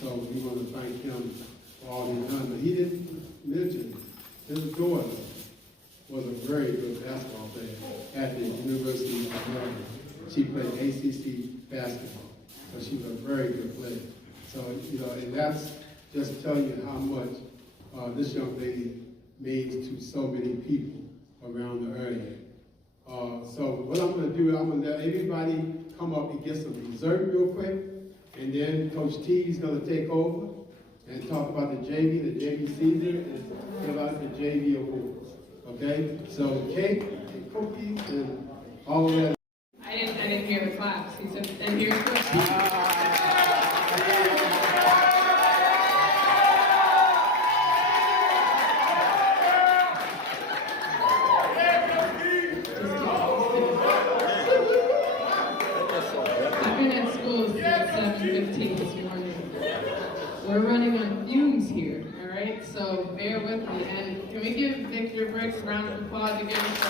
so we want to thank him for all he's done. But he didn't mention his daughter was a very good basketball player at the University of Maryland. She played ACC basketball, so she was a very good player. So, and that's just telling you how much this young lady means to so many people around the area. So what I'm going to do, I'm going to let everybody come up and get some dessert real quick, and then Coach T is going to take over and talk about the JV season, and give out the JV awards. Okay? So cake and cookies and all of that. I didn't hear the claps. He said, and here's Coach T. We're running on fumes here, all right? So bear with me. And can we give Victor Bricks a round of applause again for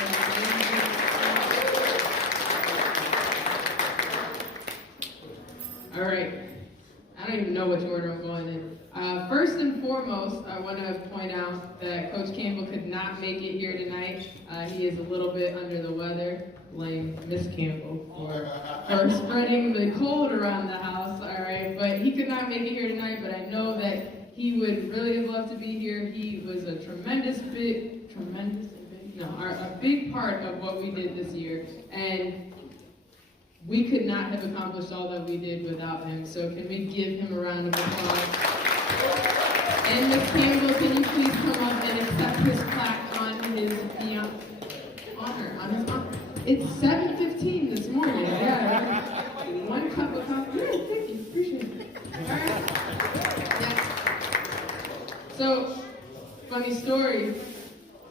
All right. I don't even know which order I'm going in. First and foremost, I want to point out that Coach Campbell could not make it here tonight. He is a little bit under the weather. Blame Miss Campbell for spreading the cold around the house, all right? But he could not make it here tonight, but I know that he would really have loved to be here. He was a a big part of what we did this year. And we could not have accomplished all that we did without him. So can we give him a round of applause? And Miss Campbell, can you please come up and accept his plaque on his honor? It's 7:15 this morning. Yeah. One cup of coffee. Yeah, thank you. Appreciate it. All right. Yeah. So, funny story.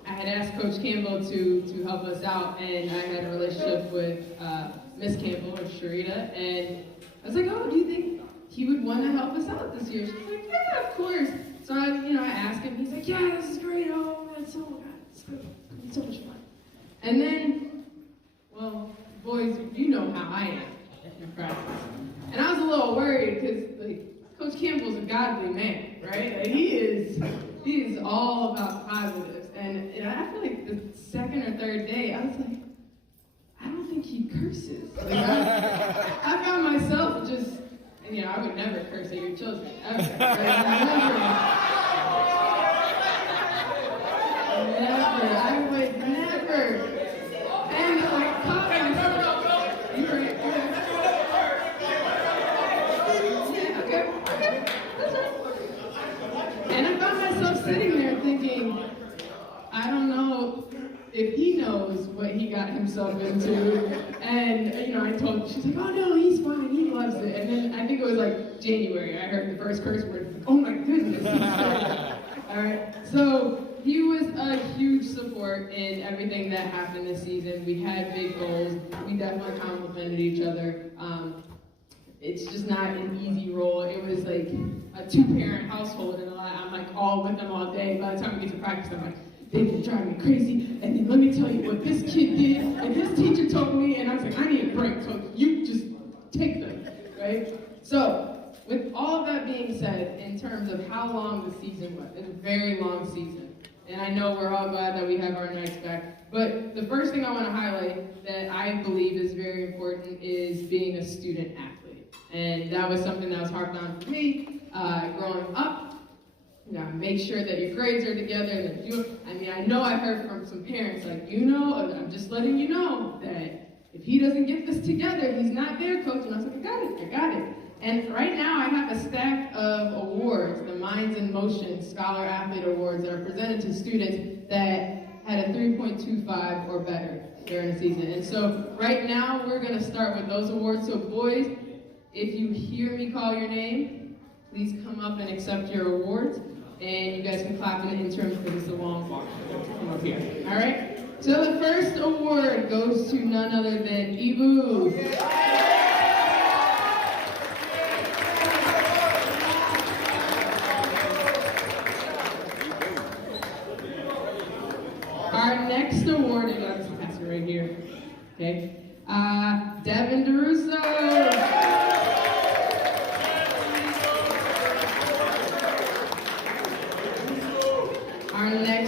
I had asked Coach Campbell to help us out, and I had a relationship with Miss Campbell, or Sharita, and I was like, oh, do you think he would want to help us out this year? She's like, yeah, of course. So I asked him. He's like, yeah, this is great. Oh, it's so much fun. And then, well, boys, you know how I am in practice. And I was a little worried because Coach Campbell's a godly man, right? Like, he is all about positives. And I feel like the second or third day, I was like, I don't think he curses. Like, I found myself just, and I would never curse at your children, ever. I would never. And I caught myself. You're right. Yeah, okay, that's right. And I found myself sitting there thinking, I don't know if he knows what he got himself into. And, I told him, she's like, oh no, he's fine, he loves it. And then I think it was like January, I heard the first curse word, oh my goodness. All right, so he was a huge support in everything that happened this season. We had big goals, we definitely complimented each other. It's just not an easy role. It was like a 2-parent household, and I'm like all with them all day. By the time we get to practice, I'm like, they've been driving me crazy, and then let me tell you what this kid did, and this teacher told me, and I was like, I need a break, so you just take them, right? So, with all of that being said, in terms of how long the season was, it's a very long season, and I know we're all glad that we have our nights back, but the first thing I want to highlight that I believe is very important is being a student athlete, and that was something that was harped on for me growing up. You gotta make sure that your grades are together. I know I heard from some parents, like, I'm just letting you know that if he doesn't get this together, he's not there, coach. And I was like, I got it. And right now I have a stack of awards, the Minds in Motion Scholar Athlete Awards, that are presented to students that had a 3.25 or better during the season. And so right now we're gonna start with those awards. So boys, if you hear me call your name, please come up and accept your awards. And you guys can clap in the interim because it's a long walk. Come up here. All right? So the first award goes to none other than Ibu. Our next award, I got this pass it right here. Okay? Devin DeRusso.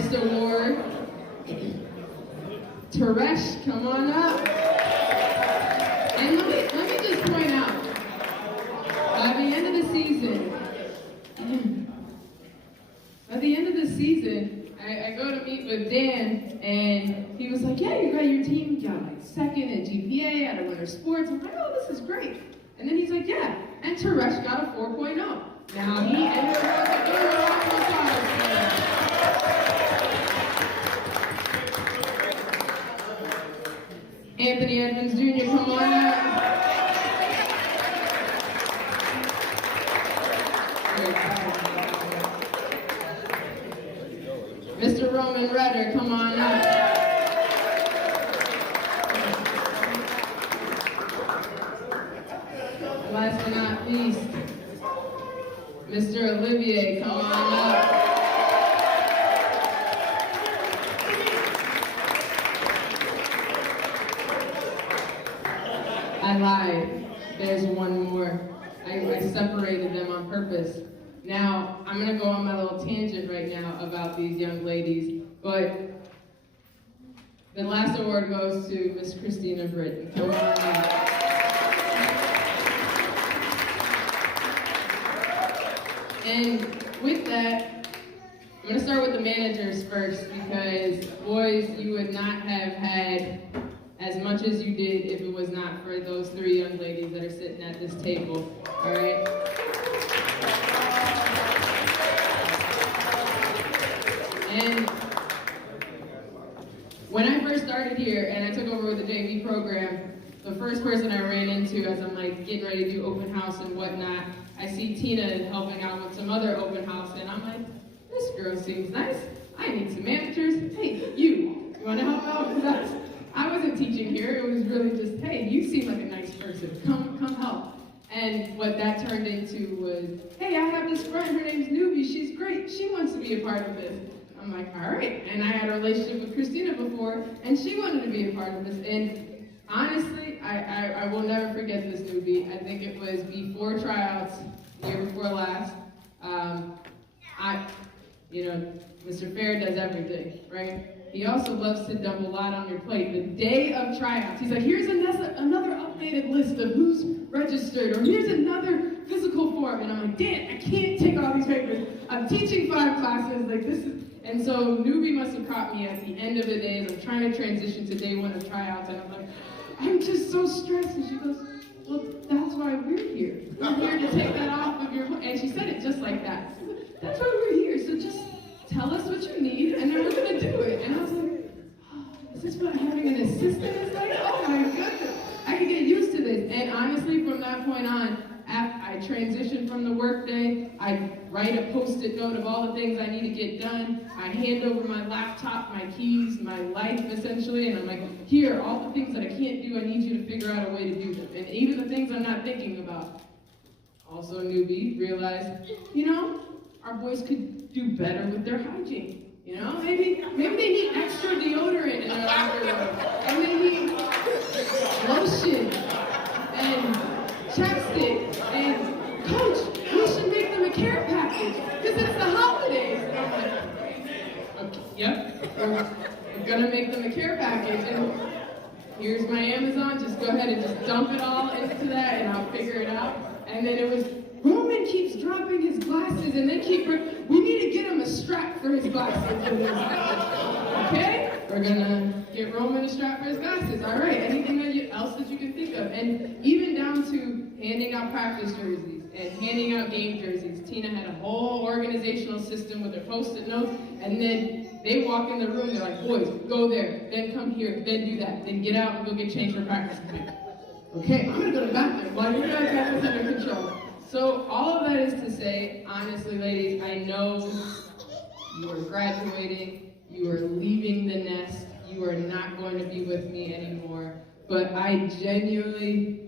next award, Teresh, come on up. And let me just point out, by the end of the season, I go to meet with Dan, and he was like, yeah, you got your team, you got like second in GPA out of winter sports. I'm like, oh, this is great. And then he's like, yeah, and Teresh got a 4.0. Now he ended up with a Anthony Edmonds Jr., come on up. Mr. Roman Redder, come on up. Last but not least, Mr. Olivier, come on up. I lied. There's one more. I separated them on purpose. Now, I'm going to go on my little tangent right now about these young ladies, but the last award goes to Miss Christina Britton. Come on up. And with that, I'm going to start with the managers first, because, boys, you would not have had as much as you did if it was not for those three young ladies that are sitting at this table, all right? And when I first started here and I took over with the JV program, the first person I ran into as I'm like getting ready to do open house and whatnot, I see Tina helping out with some other open house, and I'm like, this girl seems nice. I need some managers. Hey, you want to help out with us? I wasn't teaching here. It was really just, hey, you seem like a nice person. Come help. And what that turned into was, hey, I have this friend. Her name's Newbie. She's great. She wants to be a part of this. I'm like, all right. And I had a relationship with Christina before, and she wanted to be a part of this. And honestly, I will never forget this Newbie. I think it was before tryouts, year before last. Mr. Fair does everything, right? He also loves to dump a lot on your plate. The day of tryouts, he's like, here's another updated list of who's registered, or here's another physical form. And I'm like, Dan, I can't take all these papers. I'm teaching 5 classes, like this is, and so Newbie must have caught me at the end of the day as I'm trying to transition to day 1 of tryouts, and I'm like, I'm just so stressed. And she goes, well, that's why we're here. We're here to take that off of your, and she said it just like that. That's why we're here, so just tell us what you need, and then we're gonna do it. And I was like, oh, is this what having an assistant is like? Oh my goodness, I can get used to this. And honestly, from that point on, I transitioned from the workday. I write a post-it note of all the things I need to get done. I hand over my laptop, my keys, my life, essentially, and I'm like, here, all the things that I can't do, I need you to figure out a way to do them. And even the things I'm not thinking about. Also, Newbie realized, our boys could do better with their hygiene. Maybe they need extra deodorant in their locker room, and they need lotion and chapstick. And coach, we should make them a care package because it's the holidays. And I'm like, okay, yep, we're gonna make them a care package. And here's my Amazon. Just go ahead and just dump it all into that, and I'll figure it out. And then it was, Roman keeps dropping his glasses, and then we need to get him a strap for his glasses. Okay, we're gonna get Roman a strap for his glasses. All right, anything else that you can think of? And even down to handing out practice jerseys and handing out game jerseys. Tina had a whole organizational system with her post-it notes, and then they walk in the room, they're like, boys, go there, then come here, then do that, then get out and go get changed for practice. Okay, I'm gonna go to the bathroom while you guys have this under control. So all of that is to say, honestly, ladies, I know you are graduating, you are leaving the nest, you are not going to be with me anymore, but I genuinely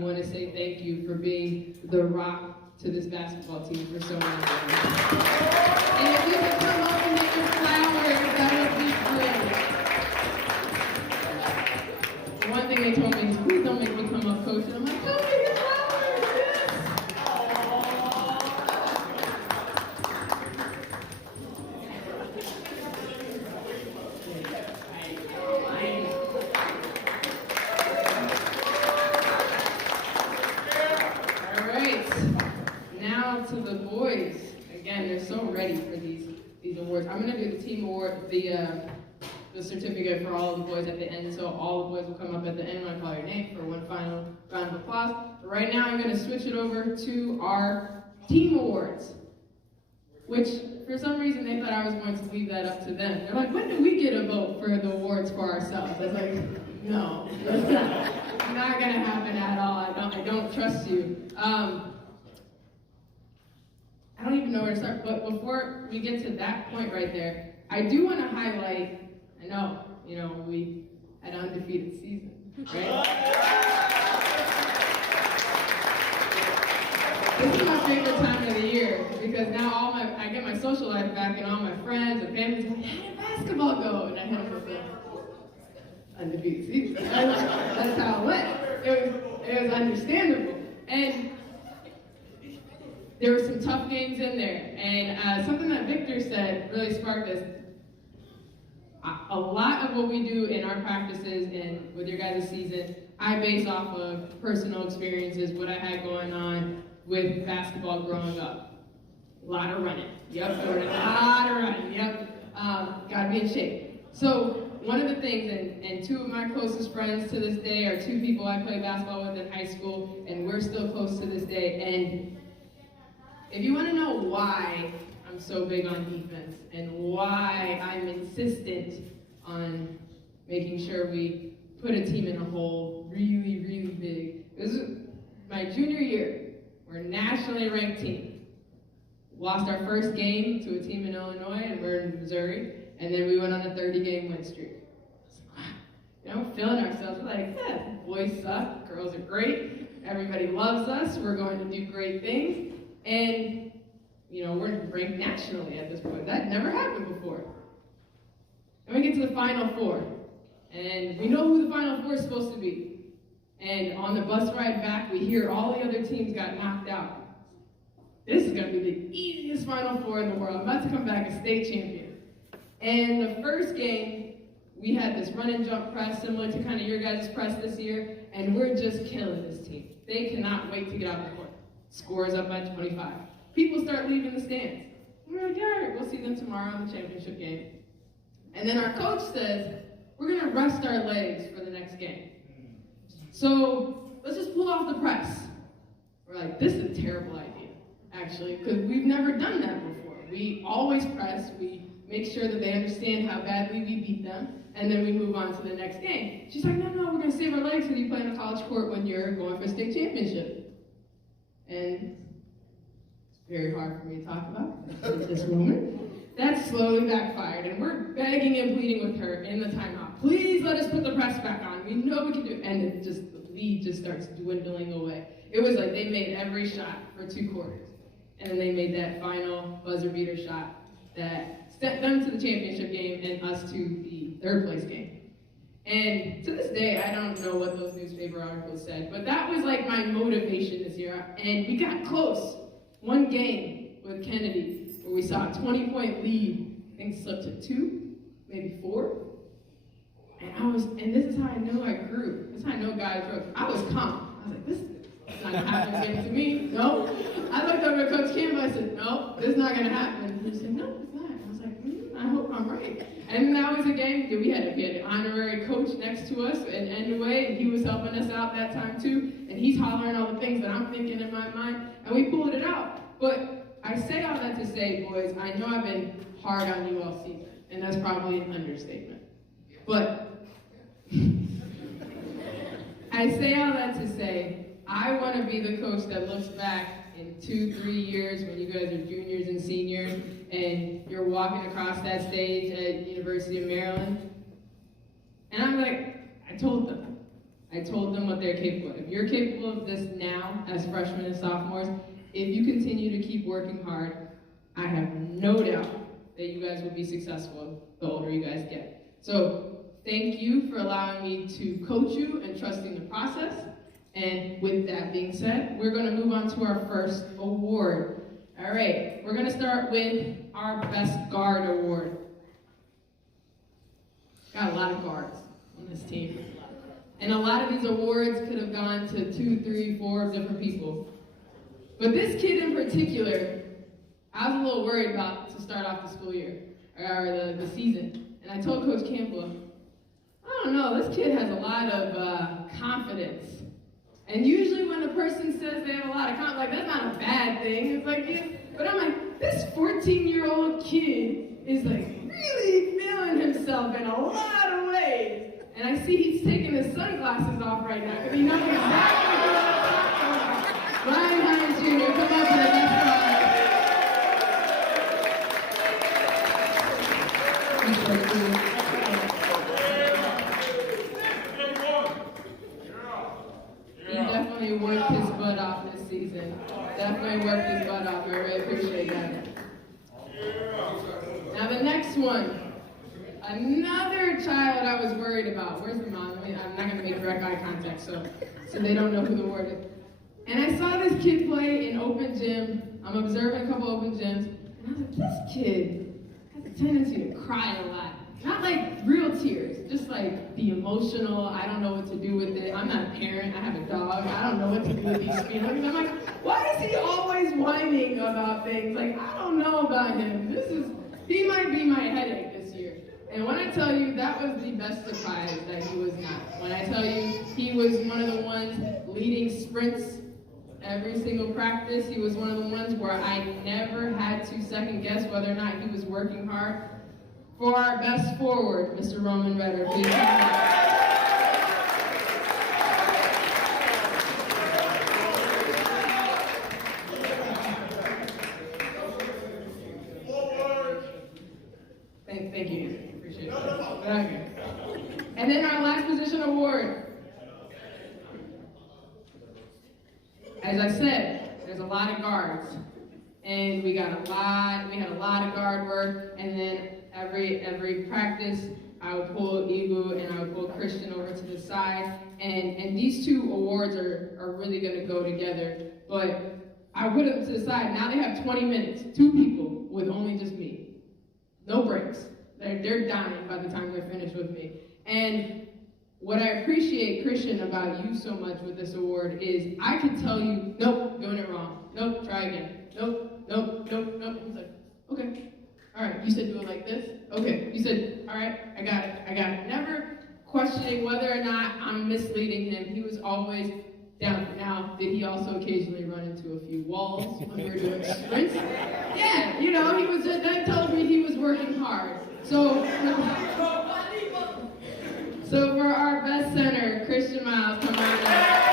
want to say thank you for being the rock to this basketball team for so many years. And if you could come up and get your flowers, that would be great. One thing they told me is, please don't make me come up, coach. And I'm like, come get your flowers, yes. awards. I'm gonna do the team award, the certificate for all of the boys at the end, so all the boys will come up at the end when I call your name for one final round of applause. But right now I'm gonna switch it over to our team awards, which for some reason they thought I was going to leave that up to them. They're like, when do we get a vote for the awards for ourselves? I was like, no, that's not gonna happen at all. I don't trust you. I don't even know where to start, but before we get to that point right there, I do want to highlight, I know, we had an undefeated season, right? This is my favorite time of the year, because now I get my social life back, and all my friends and families are like, how did basketball go? And I hit them with the undefeated season. That's how it went. It was understandable. And there were some tough games in there, and something that Victor said really sparked this. A lot of what we do in our practices and with your guys' season, I base off of personal experiences, what I had going on with basketball growing up. A lot of running, yep, there was a lot of running, yep. Gotta be in shape. So one of the things, and two of my closest friends to this day are two people I played basketball with in high school, and we're still close to this day. And if you want to know why I'm so big on defense and why I'm insistent on making sure we put a team in a hole really, really big. This is my junior year. We're a nationally ranked team. Lost our first game to a team in Illinois, and we're in Missouri, and then we went on a 30-game win streak. Feeling ourselves. We're like, yeah, boys suck, girls are great, everybody loves us, we're going to do great things. And, we're ranked nationally at this point. That never happened before. And we get to the Final Four. And we know who the Final Four is supposed to be. And on the bus ride back, we hear all the other teams got knocked out. This is going to be the easiest Final Four in the world. I'm about to come back a state champion. And the first game, we had this run and jump press, similar to kind of your guys' press this year. And we're just killing this team. They cannot wait to get out the court. Score is up by 25. People start leaving the stands. We're like, all right, we'll see them tomorrow in the championship game. And then our coach says, we're going to rest our legs for the next game. So let's just pull off the press. We're like, this is a terrible idea, actually, because we've never done that before. We always press. We make sure that they understand how badly we beat them, and then we move on to the next game. She's like, no, we're going to save our legs when you play on a college court when you're going for a state championship. And it's very hard for me to talk about at this moment. That slowly backfired, and we're begging and pleading with her in the timeout. Please let us put the press back on. We know we can do it. And the lead just starts dwindling away. It was like they made every shot for 2 quarters. And then they made that final buzzer beater shot that sent them to the championship game and us to the 3rd place game. And to this day, I don't know what those newspaper articles said, but that was like my motivation this year. And we got close. One game with Kennedy, where we saw a 20-point lead, I think slipped to 2, maybe 4. And this is how I know I grew. This is how I know God grew. I was calm. I was like, this is not gonna happen again to me. No. I looked over at Coach Campbell, I said, no, this is not gonna happen. And he said, no, it's not. I was like, I hope I'm right. And that was a game that we had an honorary coach next to us in Endaway, and he was helping us out that time too. And he's hollering all the things that I'm thinking in my mind, and we pulled it out. But I say all that to say, boys, I know I've been hard on you all season, and that's probably an understatement. But I say all that to say, I want to be the coach that looks back in 2-3 years when you guys are juniors and seniors, and you're walking across that stage at University of Maryland. And I'm like, I told them what they're capable of. If you're capable of this now as freshmen and sophomores, if you continue to keep working hard, I have no doubt that you guys will be successful the older you guys get. So thank you for allowing me to coach you and trusting the process. And with that being said, we're going to move on to our first award. All right, we're going to start with our Best Guard Award. Got a lot of guards on this team. And a lot of these awards could have gone to 2, 3, 4 different people. But this kid in particular, I was a little worried about to start off the school year. or the season. And I told Coach Campbell, I don't know, this kid has a lot of confidence. And usually when a person says they have a lot of confidence, like, that's not a bad thing. It's like, yeah. But I'm like, this 14-year-old kid is like really feeling himself in a lot of ways. And I see he's taking his sunglasses off right now because he knows exactly what I'm talking about. Ryan Hines Jr., come up for the next one. He definitely worked his butt off this season. Definitely worked his butt off. I really appreciate that. Now the next one. Another child I was worried about. Where's the mom? I'm not going to make direct eye contact, so they don't know who the ward is. And I saw this kid play in open gym. I'm observing a couple open gyms. And I was like, this kid has a tendency to cry a lot. Not like real tears, just like the emotional, I don't know what to do with it. I'm not a parent, I have a dog. I don't know what to do with these feelings. I'm like, why is he always whining about things? Like, I don't know about him. He might be my headache this year. And when I tell you, that was the best surprise that he was not. When I tell you, he was one of the ones leading sprints every single practice. He was one of the ones where I never had to second guess whether or not he was working hard. For our best forward, Mr. Roman Redder, please come on. Thank you. Appreciate it. Okay. And then our last position award. As I said, there's a lot of guards. And we had a lot of guard work, and then every practice, I would pull Ibu and I would pull Christian over to the side, and these two awards are really going to go together. But I put them to the side. Now they have 20 minutes, 2 people with only just me, no breaks. They're dying by the time they're finished with me. And what I appreciate, Christian, about you so much with this award is I could tell you, nope, doing it wrong. Nope, try again. Nope. He's like, okay. All right, you said do it like this? Okay. You said, all right, I got it. Never questioning whether or not I'm misleading him. He was always down. Now, did he also occasionally run into a few walls when we were doing sprints? Yeah, he was just, that tells me he was working hard. So for our best center, Christian Miles, come on up.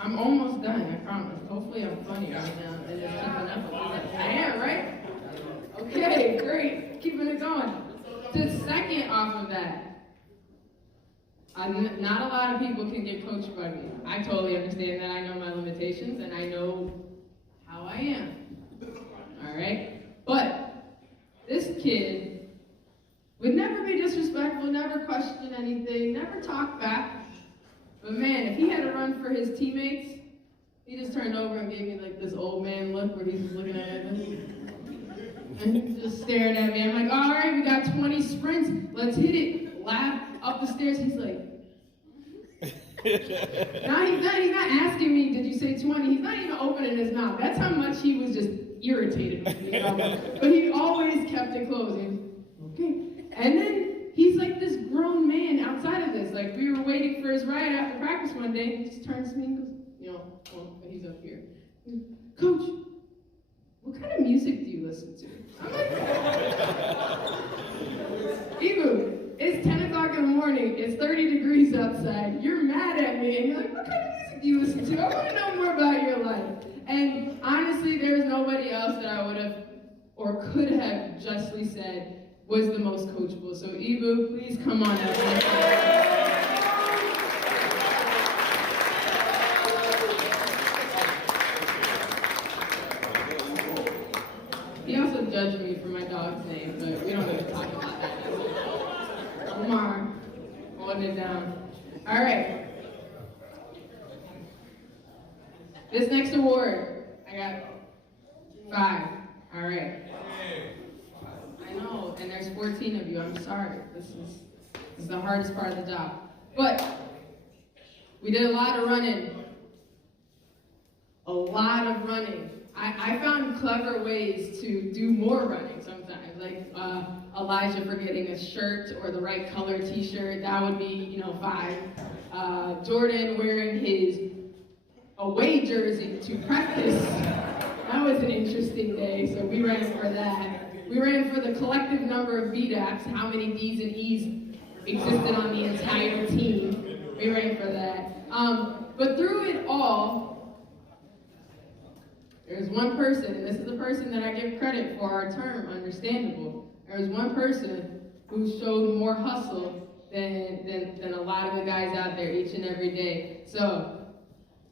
I'm almost done, I promise. Hopefully I'm funny right now and just keeping up with it. I am, right? Okay, great. Keeping it going. The second off of that, not a lot of people can get coached by me. I totally understand that. I know my limitations and I know how I am. All right? But this kid would never be disrespectful, never question anything, never talk back. But man, if he had to run for his teammates, he just turned over and gave me like this old man look where he's just looking at me and just staring at me. I'm like, all right, we got 20 sprints. Let's hit it. Laugh up the stairs. He's like, now he's not asking me, did you say 20? He's not even opening his mouth. That's how much he was just irritated with me. But he always kept it closed. He was, okay. And then he's like this grown man outside of this. Like, we were waiting for his ride after practice one day. He just turns to me and goes, but he's up here. Coach, what kind of music do you listen to? I'm like, Ibu, it's 10 o'clock in the morning. It's 30 degrees outside. You're mad at me. And you're like, what kind of music do you listen to? I want to know more about your life. And honestly, there's nobody else that I would have or could have justly said was the most coachable. So Ibu, please come on up. He also judged me for my dog's name, but we don't need to talk about that. Omar, holding it down. All right. This next award, I got 5. All right. I know, and there's 14 of you. I'm sorry. It's the hardest part of the job. But we did a lot of running. A lot of running. I found clever ways to do more running sometimes, like Elijah forgetting a shirt or the right color t-shirt, that would be, 5. Jordan wearing his away jersey to practice, that was an interesting day, so we ran for that. We ran for the collective number of VDAPs, how many Ds and Es existed on the entire team. We ran for that. But through it all, there's one person, and this is the person that I give credit for our term, understandable. There's one person who showed more hustle than a lot of the guys out there each and every day. So,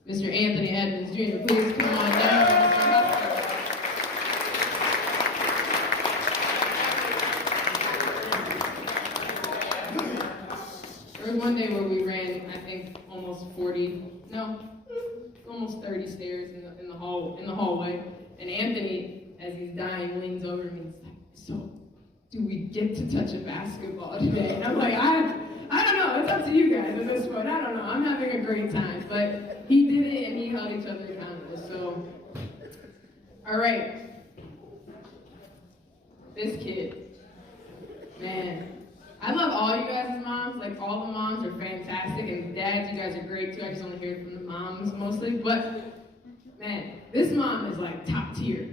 Mr. Anthony Edmonds Jr., please come on down. There was one day where we ran, I think, almost 30 stairs in the hallway. And Anthony, as he's dying, leans over me and he's like, "So, do we get to touch a basketball today?" And I'm like, I don't know. It's up to you guys at this point. I don't know. I'm having a great time. But he did it, and he held each other accountable. So, all right. This kid, man. I love all you guys' moms. Like, all the moms are fantastic, and dads, you guys are great too. I just only hear it from the moms mostly. But, man, this mom is like top tier.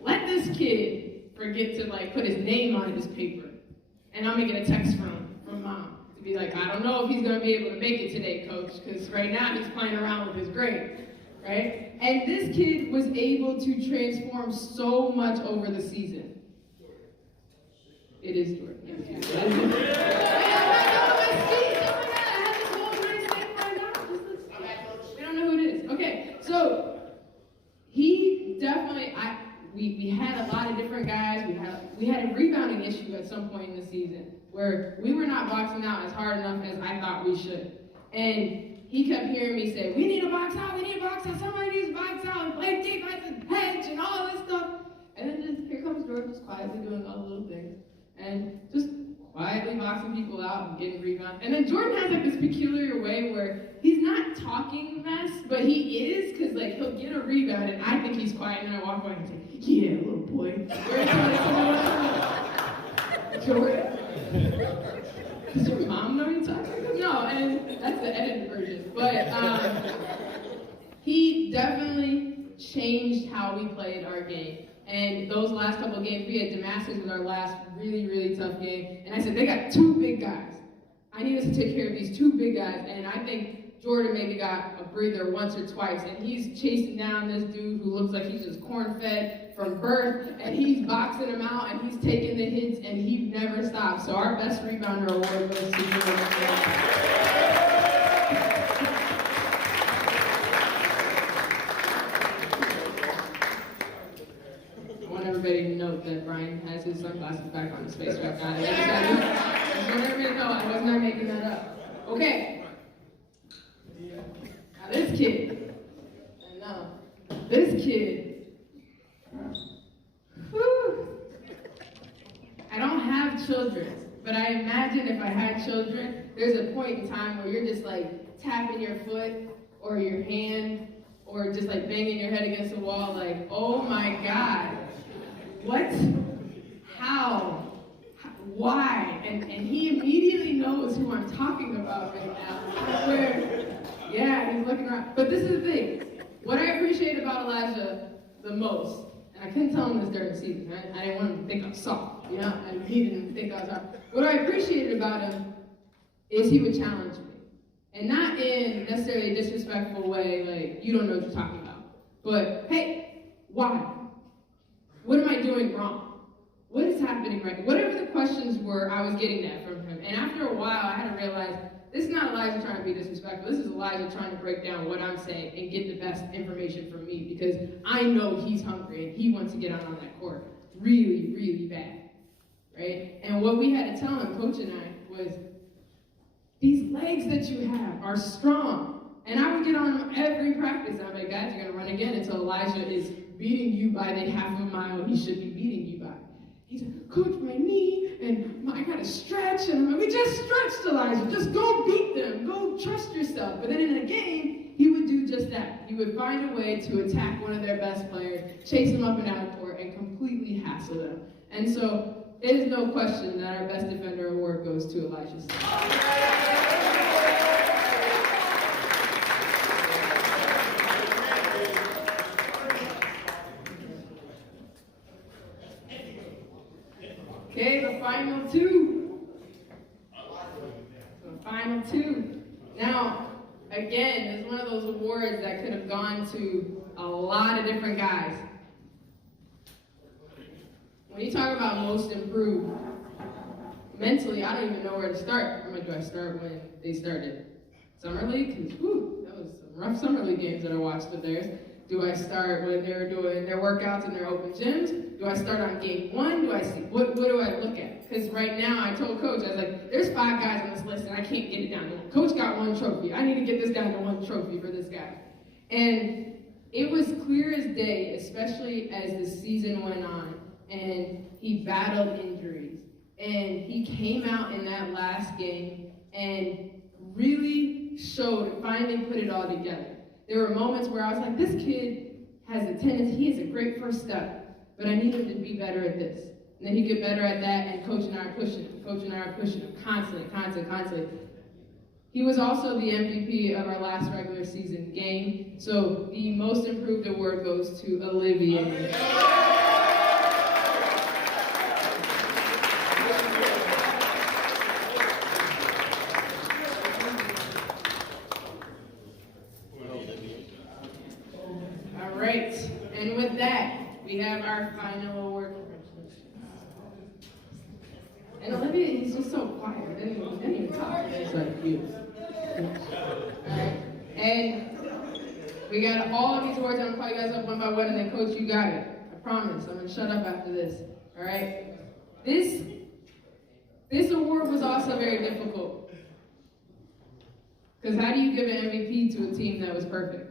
Let this kid forget to put his name on his paper, and I'm gonna get a text from mom to be like, "I don't know if he's gonna be able to make it today, coach, because right now he's playing around with his grade," right? And this kid was able to transform so much over the season. It is Jordan. Yes, it is. We don't know who it is. Okay, so he definitely, we had a lot of different guys. We had a rebounding issue at some point in the season where we were not boxing out as hard enough as I thought we should. And he kept hearing me say, "We need to box out, somebody needs to box out, and play defense and hedge and all this stuff." And then here comes Jordan just quietly doing all the little things. And just quietly boxing people out and getting rebounds. And then Jordan has this peculiar way where he's not talking mess, but he is, because he'll get a rebound and I think he's quiet, and I walk away and say, "Yeah, little boy." Jordan, does your mom know you're talking? No, and that's the edited version. But he definitely changed how we played our game. And those last couple of games, we had Damascus was our last really, really tough game. And I said, they got 2 big guys. I need us to take care of these 2 big guys. And I think Jordan maybe got a breather once or twice. And he's chasing down this dude who looks like he's just corn-fed from birth. And he's boxing him out, and he's taking the hits, and he never stops. So our best rebounder award goes to Jordan. Everybody to note that Brian has his sunglasses back on his face right now. I just want everybody to know I was not making that up. Okay. Now this kid, whew, I don't have children, but I imagine if I had children, there's a point in time where you're just tapping your foot or your hand or just banging your head against the wall "Oh my God. What? How? Why?" And he immediately knows who I'm talking about right now. He's looking around. But this is the thing. What I appreciate about Elijah the most, and I couldn't tell him this during the season. I didn't want him to think I'm soft, and he didn't think I was soft. What I appreciated about him is he would challenge me. And not in necessarily a disrespectful way, you don't know what you're talking about. But, hey, why? What am I doing wrong? What is happening right now? Whatever the questions were, I was getting that from him. And after a while, I had to realize, this is not Elijah trying to be disrespectful. This is Elijah trying to break down what I'm saying and get the best information from me, because I know he's hungry and he wants to get out on that court really, really bad, right? And what we had to tell him, Coach and I, was, these legs that you have are strong. And I would get on him every practice. I'm like, "Guys, you're going to run again until Elijah is beating you by the half a mile he should be beating you by." He's like, Coach, my knee, and I gotta stretch. And I'm like, we just stretched, Elijah. Just go beat them. Go trust yourself. But then in a game, he would do just that. He would find a way to attack one of their best players, chase them up and down the court, and completely hassle them. And so it is no question that our Best Defender award goes to Elijah Steele. Okay, the final two. The final two. Now, again, it's one of those awards that could have gone to a lot of different guys. When you talk about most improved, mentally, I don't even know where to start. I'm like, do I start when they started Summer League? Because, that was some rough Summer League games that I watched of theirs. Do I start when they were doing their workouts in their open gyms? Do I start on game one? Do I see, what do I look at? Because right now, I told Coach, I was like, there's 5 guys on this list and I can't get it down. Coach got 1 trophy. I need to get this guy to 1 trophy for this guy. And it was clear as day, especially as the season went on, and he battled injuries. And he came out in that last game and really showed, finally put it all together. There were moments where I was like, this kid has a tendency, he has a great first step, but I need him to be better at this. And then he'd get better at that, and Coach and I are pushing him. Coach and I are pushing him constantly. He was also the MVP of our last regular season game, so the most improved award goes to Olivier. And with that, we have our final award. And Olivia, he's just so quiet. Didn't even talk. It's like you. Alright. And we got all of these awards. I'm gonna call you guys up one by one, and then Coach, you got it. I promise. I'm gonna shut up after this. Alright? This award was also very difficult. Because how do you give an MVP to a team that was perfect?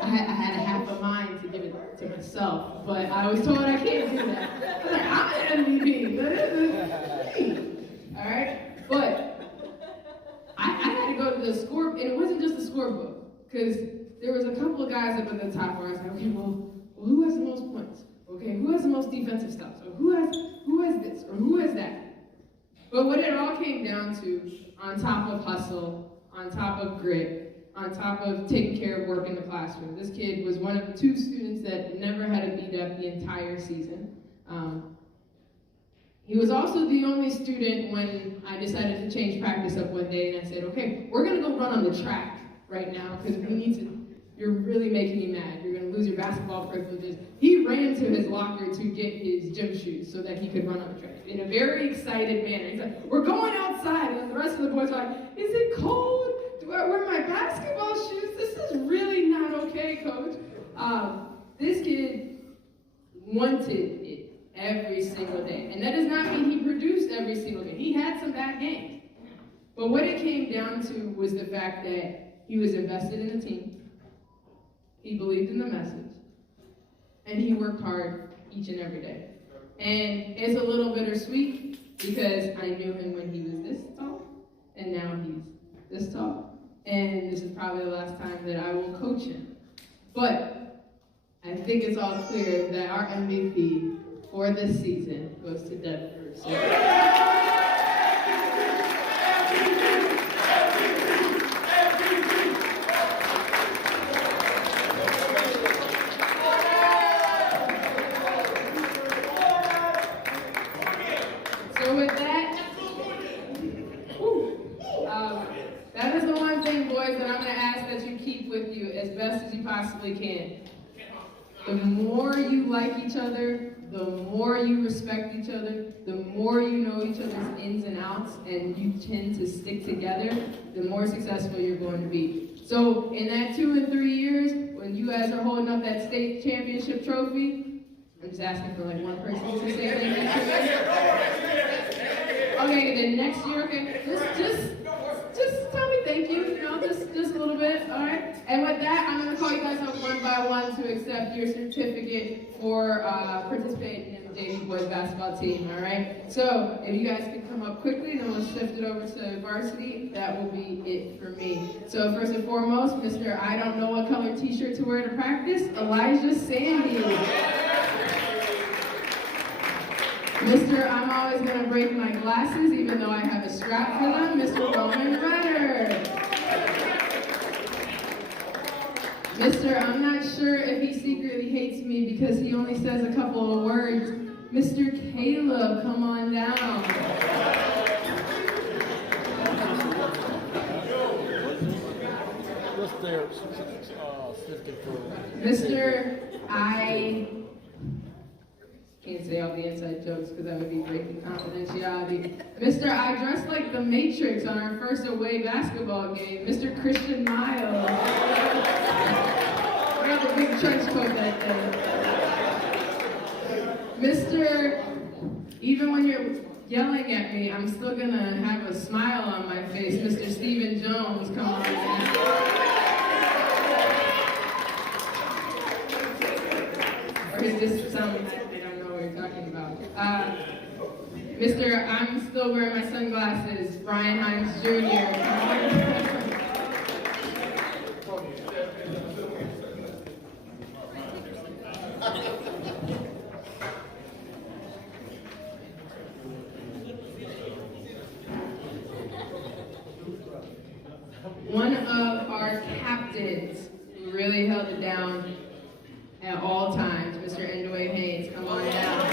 I had a half a mind to give it to myself, but I was told I can't do that. I was like, I'm an MVP. All right? But I had to go to the score, and it wasn't just the scorebook, because there was a couple of guys up at the top where I was like, okay, well, who has the most points? Okay, who has the most defensive stops? Or who has this? Or who has that? But what it all came down to, on top of hustle, on top of grit, on top of taking care of work in the classroom. This kid was one of the 2 students that never had a beat up the entire season. He was also the only student when I decided to change practice up one day, and I said, okay, we're gonna go run on the track right now because we need to, you're really making me mad. You're gonna lose your basketball privileges. He ran to his locker to get his gym shoes so that he could run on the track in a very excited manner. He's like, we're going outside, and the rest of the boys are like, is it cold? Do I wear my basketball shoes? This is really not okay, Coach. This kid wanted it every single day. And that does not mean he produced every single game. He had some bad games. But what it came down to was the fact that he was invested in the team. He believed in the message. And he worked hard each and every day. And it's a little bittersweet because I knew him when he was this tall, and now he's this tall. And this is probably the last time that I will coach him. But I think it's all clear that our MVP for this season goes to Denver. So with that, that is the one thing, boys, that I'm going to ask that you keep with you as best as you possibly can. The more you like each other, the more you respect each other, the more you know each other's ins and outs, and you tend to stick together, the more successful you're going to be. So in that 2 and 3 years, when you guys are holding up that state championship trophy, I'm just asking for like one person to say anything. Okay, then next year, okay, just tell me thank you, just a little bit, all right? And with that, I'm going to call you guys up one by one to accept your certificate for participating in JV boys basketball team, all right? So if you guys can come up quickly, then we'll shift it over to varsity. That will be it for me. So first and foremost, Mr. I don't know what color t-shirt to wear to practice, Elijah Sandy. Mr. I'm always going to break my glasses even though I have a strap for them, Mr. Roman Renner. Mr. I'm not sure if he secretly hates me because he only says a couple of words. Mr. Caleb, come on down. Mr. I can't say all the inside jokes because that would be breaking confidentiality. Mr. I dressed like the Matrix on our first away basketball game, Mr. Christian Miles. I got the big trench coat that day. Mr. Even when you're yelling at me, I'm still gonna have a smile on my face. Mr. Stephen Jones, come on down. Or is this something that they don't know what you're talking about? Mr. I'm still wearing my sunglasses, Brian Himes Jr. One of our captains who really held it down at all times, Mr. Endway Haynes, come on down.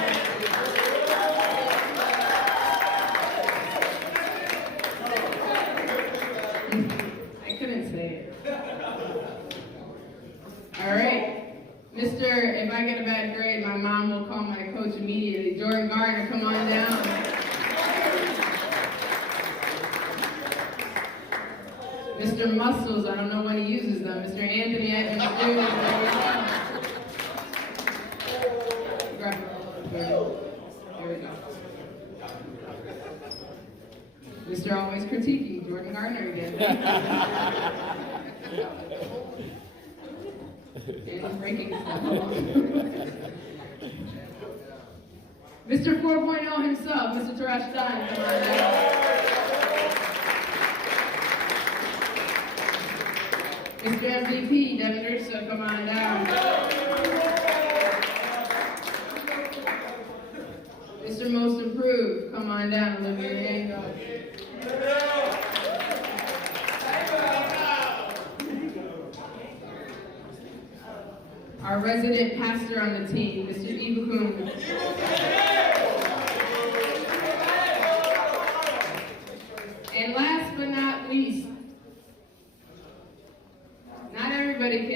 I couldn't say it. All right. Mr. If I get a bad grade, my mom will call my coach immediately. Jordan Gardner, come on down. Mr. Muscles, I don't know when he uses them. Mr. Anthony Edmonds Jr. There we go. Mr. Always critiquing, Jordan Gardner again. And breaking stuff. Mr. 4.0 himself, Mr. Tarash Stein, come on down. Mr. MVP, Devin Urso, come on down. Mr. Most Improved, come on down, Olivia Yango. Our resident pastor on the team, Mr. Ibukum. And last but not least, not everybody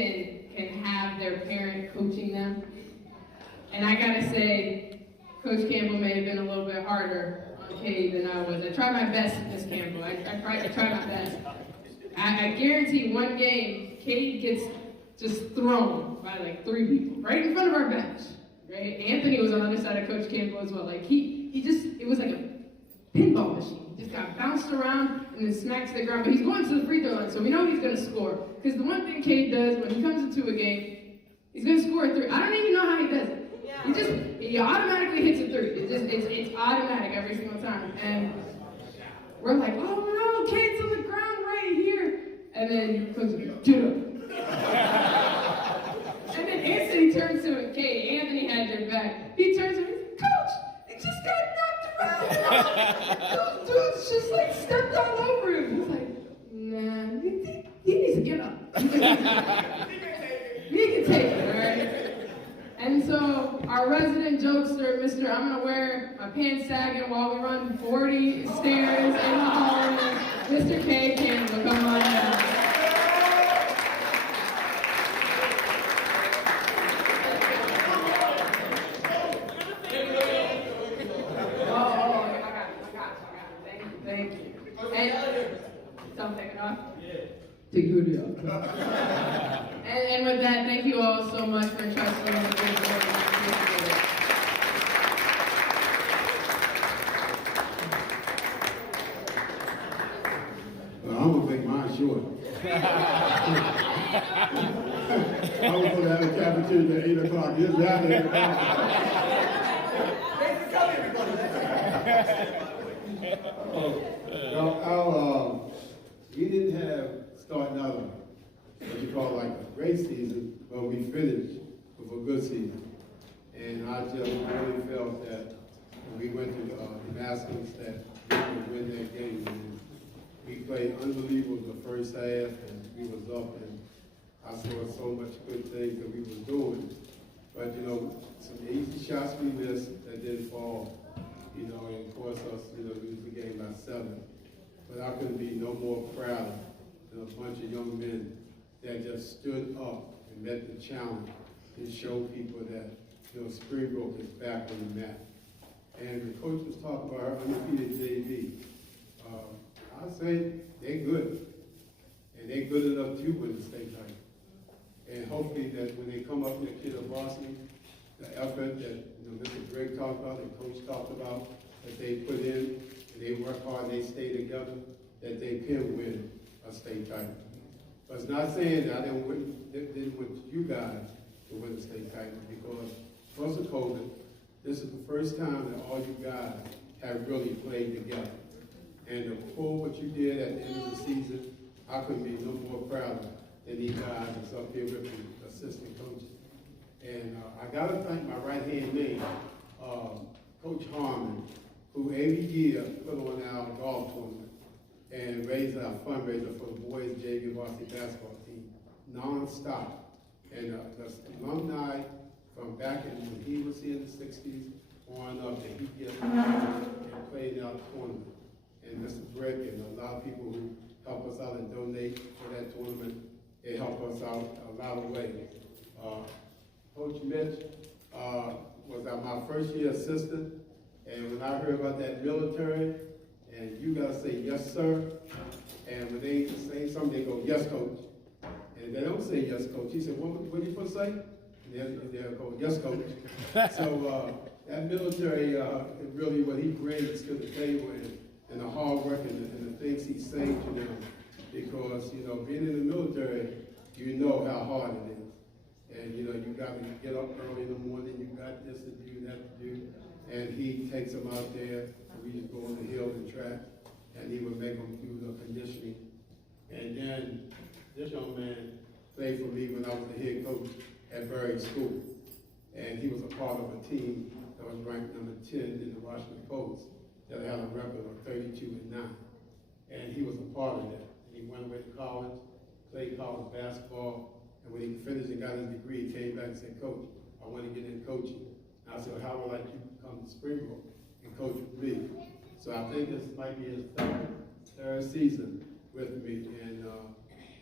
can have their parent coaching them. And I gotta say, Coach Campbell may have been a little bit harder on Cade than I was. I tried my best, Miss Campbell. I tried my best. I guarantee one game, Cade gets just thrown by like 3 people right in front of our bench. Right? Anthony was on the other side of Coach Campbell as well. Like he just, it was like a pinball machine. He just got bounced around and then smacks the ground. But he's going to the free throw line, so we know he's going to score. Because the one thing Cade does when he comes into a game, he's going to score a 3. I don't even know how he does it. He automatically hits a 3. It's automatic every single time. And we're like, oh no, Cade's on the ground right here. And then Coach goes, get up. And then Anthony turns to him, Cade, Anthony had your back. He turns to him, Coach, he just got knocked around. Those dudes just like stepped all over him. He's like, nah, he needs to get up. He can take it, all right? And so our resident jokester, Mr. I'm gonna wear my pants sagging while we run 40 stairs in the hallway. Mr. K. Campbell, come on down. Thank you. And something off. Take your hoodie off. And with that, thank you all so much for trusting in the good Lord. Well, I'm gonna make mine short. I was gonna have a cafeteria at 8 o'clock. It's down at 8 o'clock. We didn't have starting out what you call like a great season, but we finished with a good season. And I just really felt that when we went to Damascus that we would win that game. And we played unbelievable the first half, and we was up, and I saw so much good things that we was doing. But you know, some easy shots we missed that didn't fall, you know, and cost us, you know, lose the game by 7. But I couldn't be no more proud than a bunch of young men that just stood up and met the challenge and showed people that, you know, Springbrook is back on the map. And the coach was talking about our undefeated JV. I say they're good, and they're good enough to win the state title. And hopefully that when they come up next year to varsity, the effort that, you know, Mr. Greg talked about, and Coach talked about, that they put in, and they work hard, and they stay together, that they can win a state title. But it's not saying that I didn't want you guys to win the state title, because because of COVID, this is the first time that all you guys have really played together. And to pull what you did at the end of the season, I couldn't be no more prouder than these guys that's up here with me, assistant coaches. And I gotta thank my right-hand man, Coach Harmon, who every year put on our golf tournament and raised our fundraiser for the boys JV varsity basketball team, non-stop. And the alumni from back in when he was here in the 60s on up, that he gets and played in our tournament. And Mr. Brick and a lot of people who help us out and donate for that tournament, it helped us out a lot of ways. Coach Mitch was my first year assistant, and when I heard about that military, and you gotta say yes sir, and when they say something, they go yes coach, and they don't say yes coach. He said, what are you supposed to say? And they'll go yes coach. So that military, really what he brings to the table, and the hard work and the things he's saying to them, because, you know, being in the military, you know how hard it is. And, you know, you got to get up early in the morning, you got this to do, that to do, and he takes them out there, and we just go on the hill and track, and he would make them do the conditioning. And then this young man played for me when I was the head coach at Berry School, and he was a part of a team that was ranked number 10 in the Washington Post, that had a record of 32-9. And he was a part of that. And he went away to college, played college basketball, and when he finished and got his degree, he came back and said, Coach, I want to get in coaching. And I said, well, how would I like you to come to Springbrook and coach with me? So I think this might be his third season with me. And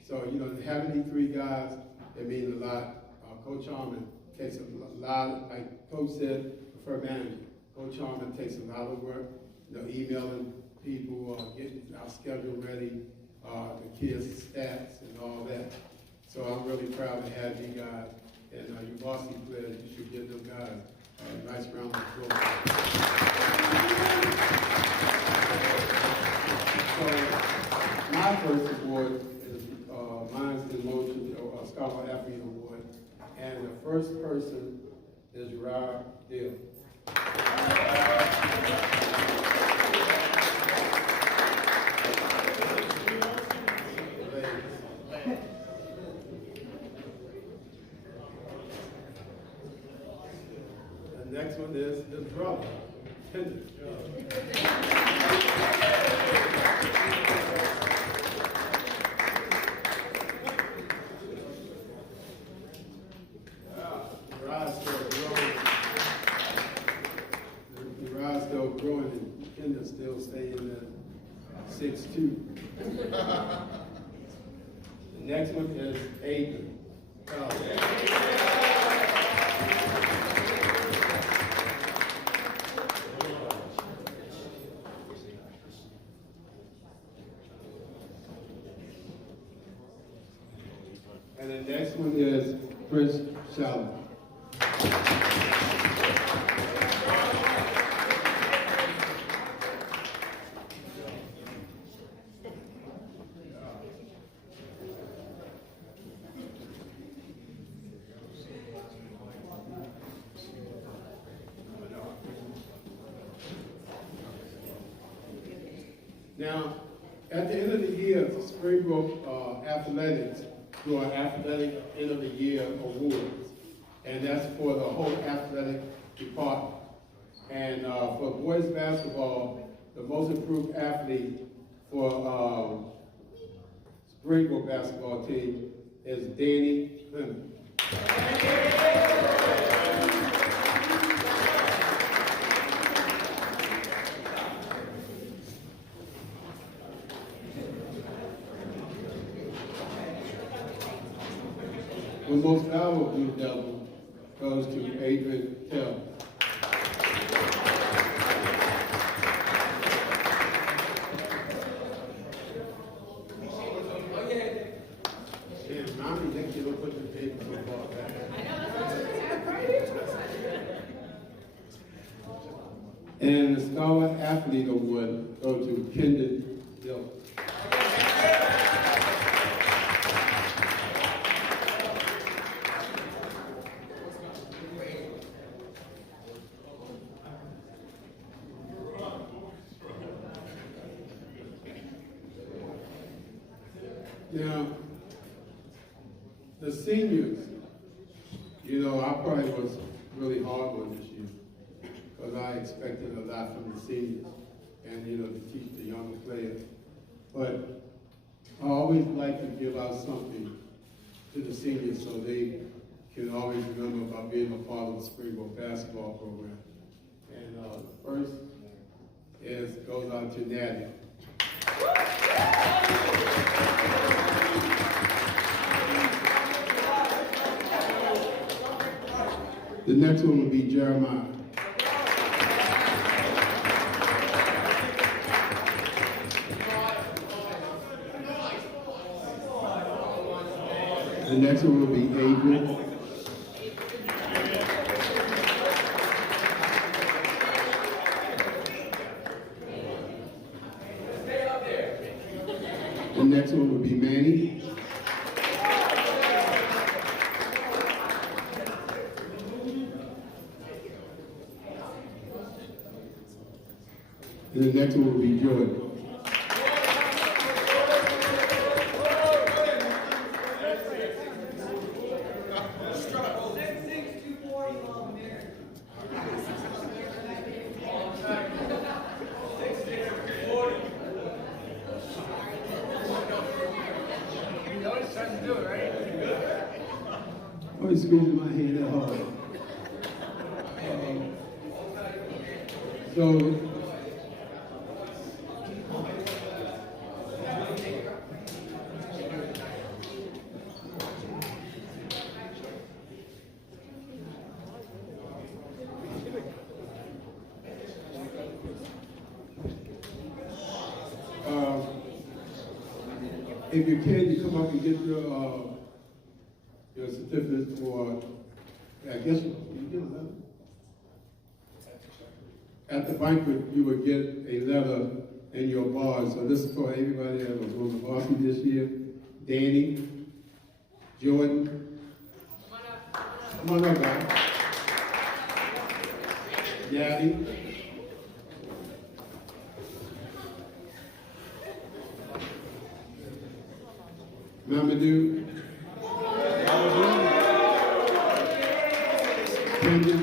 so, you know, having these 3 guys, it means a lot. Coach Harmon takes a lot, like Coach said, prefer manager. Coach Harmon takes a lot of work, you know, emailing people, getting our schedule ready, the kids' stats and all that. So I'm really proud to have you guys, and you varsity players, you should give them guys a nice round of applause. So my first award is mine's the Motion Scholar Athlete Award, and the first person is Rob Dill. The next one is his brother, Kendrick. Growing and Kendra still staying at 6'2". The next one is Aiden. And the next one is Chris Shallow. Now, at the end of the year, Springbrook Athletics do an athletic end of the year awards, and that's for the whole athletic department. And for boys basketball, the most improved athlete for Springbrook basketball team is Danny Clement. The most valuable Blue Devil goes to Adrian Tell. Mommy, next year we'll put the paper football back. And the Scholar Athlete Award goes to Kendon Dillon. Now, the seniors, you know, I probably was really hard one this year because I expected a lot from the seniors and, you know, to teach the younger players. But I always like to give out something to the seniors so they can always remember about being a part of the Springbrook basketball program. And first goes out to Natty. The next one will be Jeremiah. The next one will be Adrian. The next one will be Manny. And the next one will be Jordan. Oh, he's squeezing my hand that hard. So, if you can, you come up and get your certificate for, I guess, you get a letter? At the banquet, you would get a letter in your bars. So this is for everybody that was on the varsity this year. Danny, Jordan. Come on up, guys. Yadi. Mamadou. Kendon.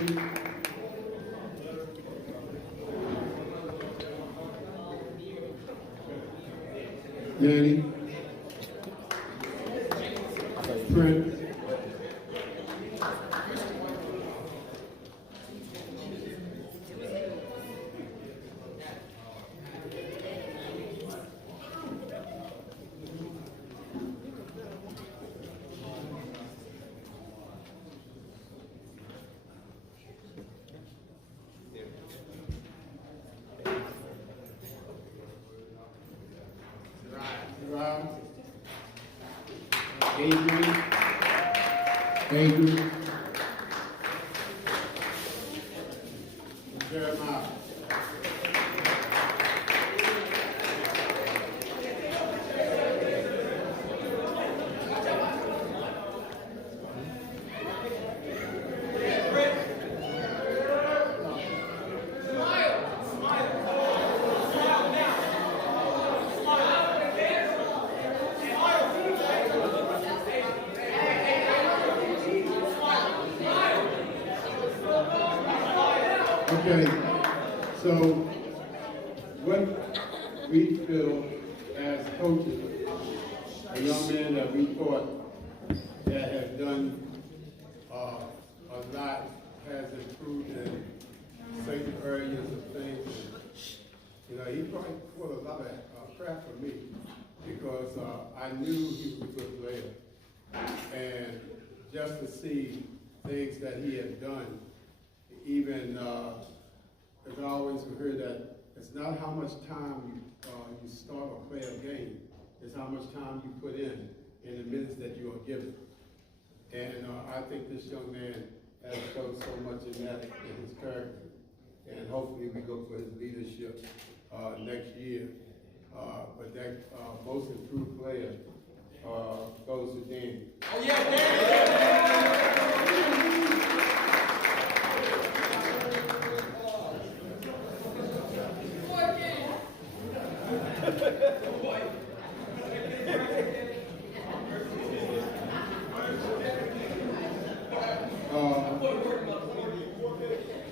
Danny. Prince. Adrian, Jeremiah. Okay, so what we feel as coaches, a young man that we thought that had done a lot, has improved in certain areas of things. You know, he probably pulled a lot of crap for me because I knew he was a good player. And just to see things that he had done, even as I always heard that it's not how much time you start or play a game, it's how much time you put in the minutes that you are given. And I think this young man has shown so much in that, in his character. And hopefully we go for his leadership next year. But that most improved player goes to Danny. Oh yeah, Danny!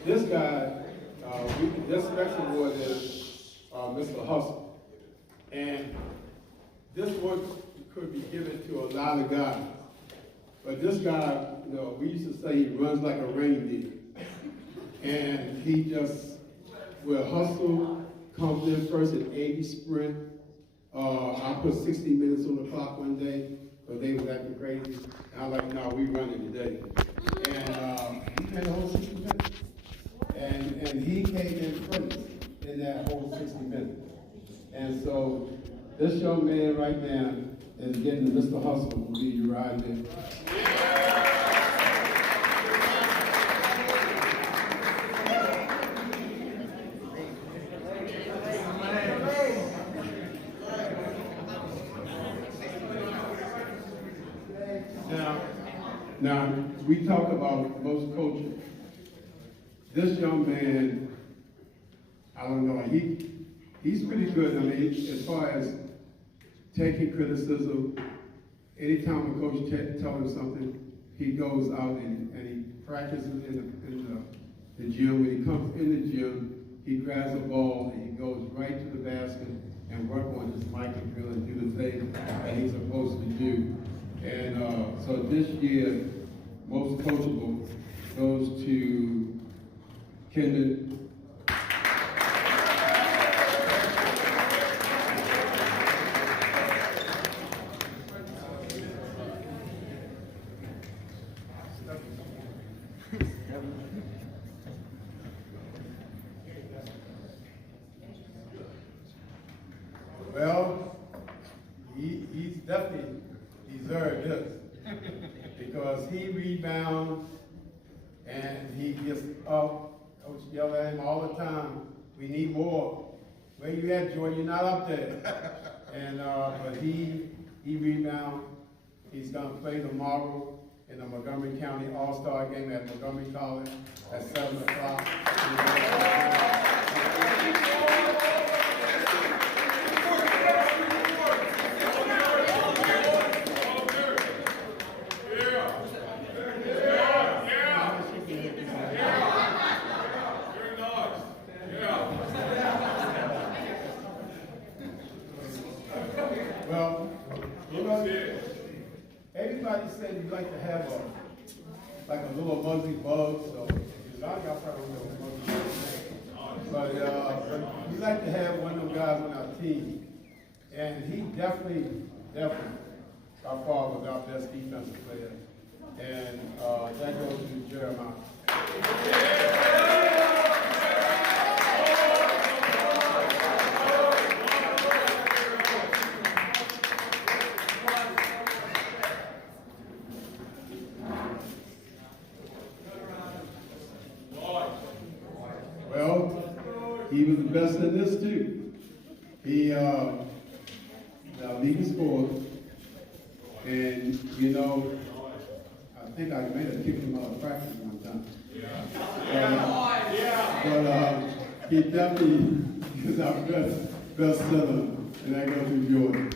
This guy, this next award is Mr. Hustle. And this one could be given to a lot of guys. But this guy, you know, we used to say he runs like a reindeer. And he just will hustle, comes in first at 80 sprint. I put 60 minutes on the clock one day, because they was acting crazy. And I was like, no, we running today. And he ran the whole 60 minutes. And he came in first in that whole 60 minutes. And so this young man right now is getting the Mr. Hustle will be right there. Now, we talk about most coaches. This young man, I don't know, he's pretty good. I mean, as far as taking criticism, anytime a coach tells him something, he goes out and he practices in the gym. When he comes in the gym, he grabs a ball and he goes right to the basket and work on his micro drill and do the thing that he's supposed to do. And so this year, most coachable goes to Kendon. Well, he's definitely deserved this because he rebounds and he gets up. Coach yell at him all the time. We need more. Where you at, Joy? You're not up there. And but he rebounds. He's gonna play tomorrow in the Montgomery County All-Star game at Montgomery College at 7 o'clock. Well, you know, everybody said you'd like to have a little Muggsy bug, so a lot of y'all probably know Muggsy. But we like to have one of those guys on our team, and he definitely, by far was our best defensive player, and that goes to Jeremiah. Well, he was the best in this too. He leading scorer, and you know, I think I may have kicked him out of practice one time. But he definitely is our best center, and that goes to Jordan.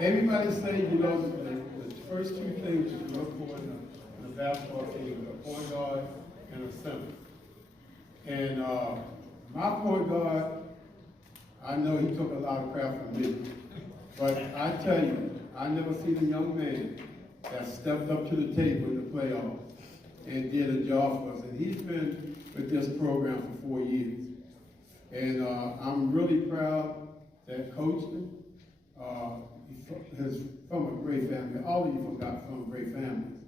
Everybody say, you know, the first two things you look for in a basketball team are a point guard and a center. And my point guard, I know he took a lot of crap from me. But I tell you, I never seen a young man that stepped up to the table in the playoffs and did a job for us. And he's been with this program for 4 years. And I'm really proud that Coach is from a great family. All of you got from great families.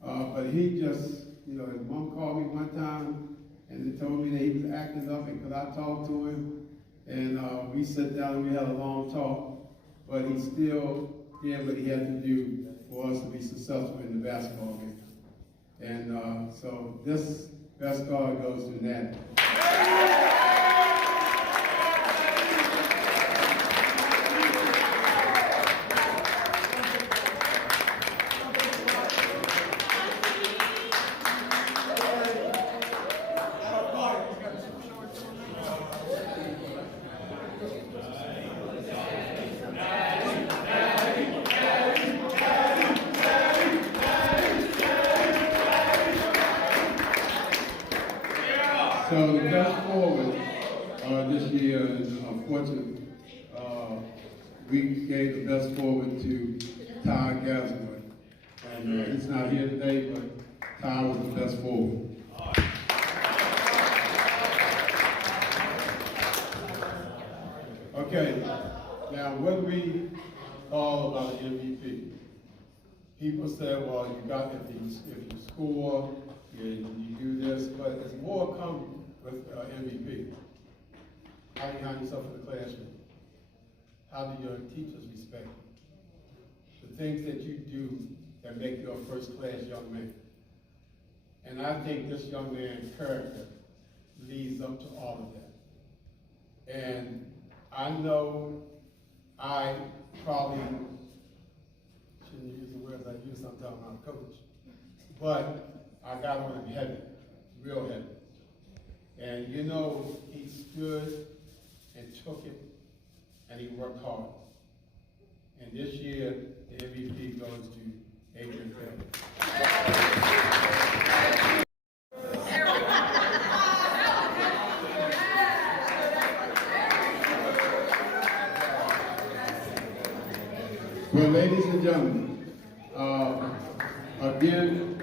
But he just, you know, his mom called me one time and they told me that he was acting up, and could I talk to him? And we sat down and we had a long talk. But he still did what he had to do for us to be successful in the basketball game. And so this best card goes to Nat. So the best forward this year, and unfortunately, we gave the best forward to Ty Gasaway. And he's not here today, but Ty was the best forward. Okay, now what do we call about an MVP? People say, well, you got if you score, you do this, but there's more coming with MVP. How do you handle yourself in the classroom? How do your teachers respect you? The things that you do that make you a first-class young man. And I think this young man's character leads up to all of that. And I know I probably shouldn't use the words I use sometimes when I'm a coach, but I got on him heavy, real heavy. And you know, he stood and took it, and he worked hard. And this year, the MVP goes to Adrian Taylor. Well, ladies and gentlemen, again,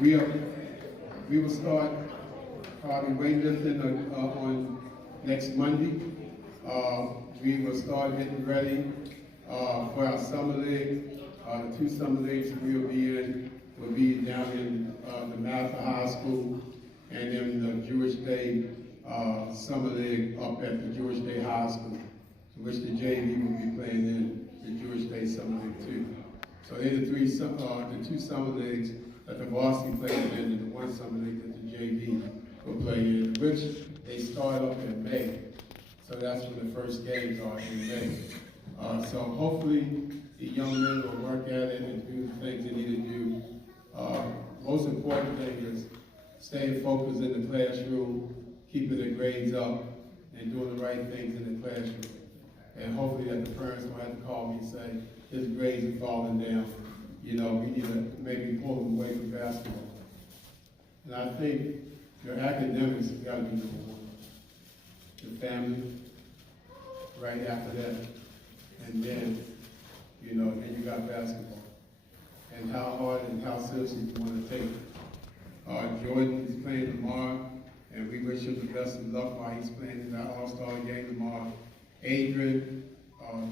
we will start probably weightlifting on next Monday. We will start getting ready for our summer league. The two summer leagues we will be in will be down in the Malfa High School, and then the Jewish Day summer league up at the Jewish Day High School, which the JV will be playing in the Jewish Day summer league too. So they're the two summer leagues that the varsity plays in, and the one summer league that the JV will play in, which they start up in May. So that's when the first games are in May. So hopefully the young men will work at it and do the things they need to do. Most important thing is staying focused in the classroom, keeping their grades up, and doing the right things in the classroom. And hopefully that the parents will have to call me and say, his grades are falling down. You know, we need to maybe pull him away from basketball. And I think your academics have got to be number one. The family, right after that. And then, you know, then you got basketball. And how hard and how seriously you want to take it. Jordan is playing tomorrow, and we wish him the best of luck while he's playing in that All-Star game tomorrow. Adrian,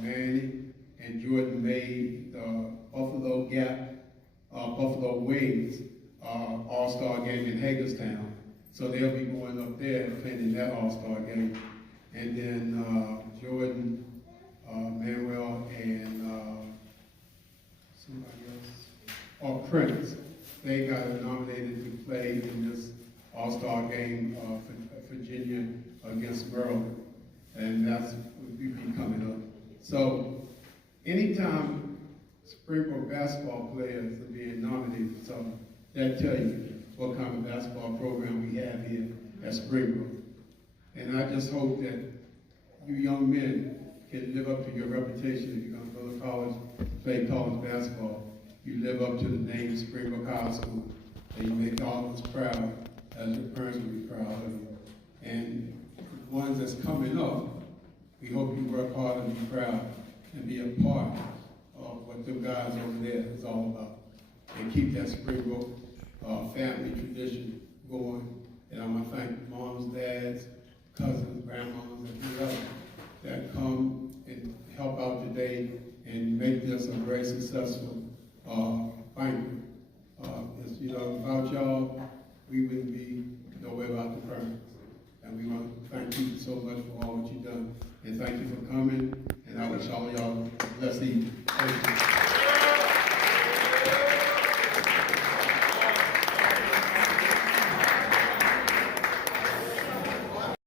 Manny, and Jordan made the Buffalo Gap, Buffalo Wings All-Star game in Hagerstown. So they'll be going up there and playing in that All-Star game. And then Jordan, Manuel, and somebody else, Prince, they got nominated to play in this All-Star game for Virginia against Maryland. And that's what we be coming up. So anytime Springbrook basketball players are being nominated for something, that tell you what kind of basketball program we have here at Springbrook. And I just hope that you young men can live up to your reputation. If you're going to go to college, play college basketball, you live up to the name Springbrook High School, and you make all of us proud, as your parents will be proud of you. And the ones that's coming up, we hope you work hard and be proud and be a part of what them guys over there is all about. And keep that Springbrook family tradition going. And I want to thank moms, dads, cousins, grandmas, and whoever that come and help out today and make this a very successful banquet. You know, without y'all, we wouldn't be nowhere about the parents. And we want to thank you so much for all what you've done. And thank you for coming. And I wish all y'all a blessed evening. Thank you.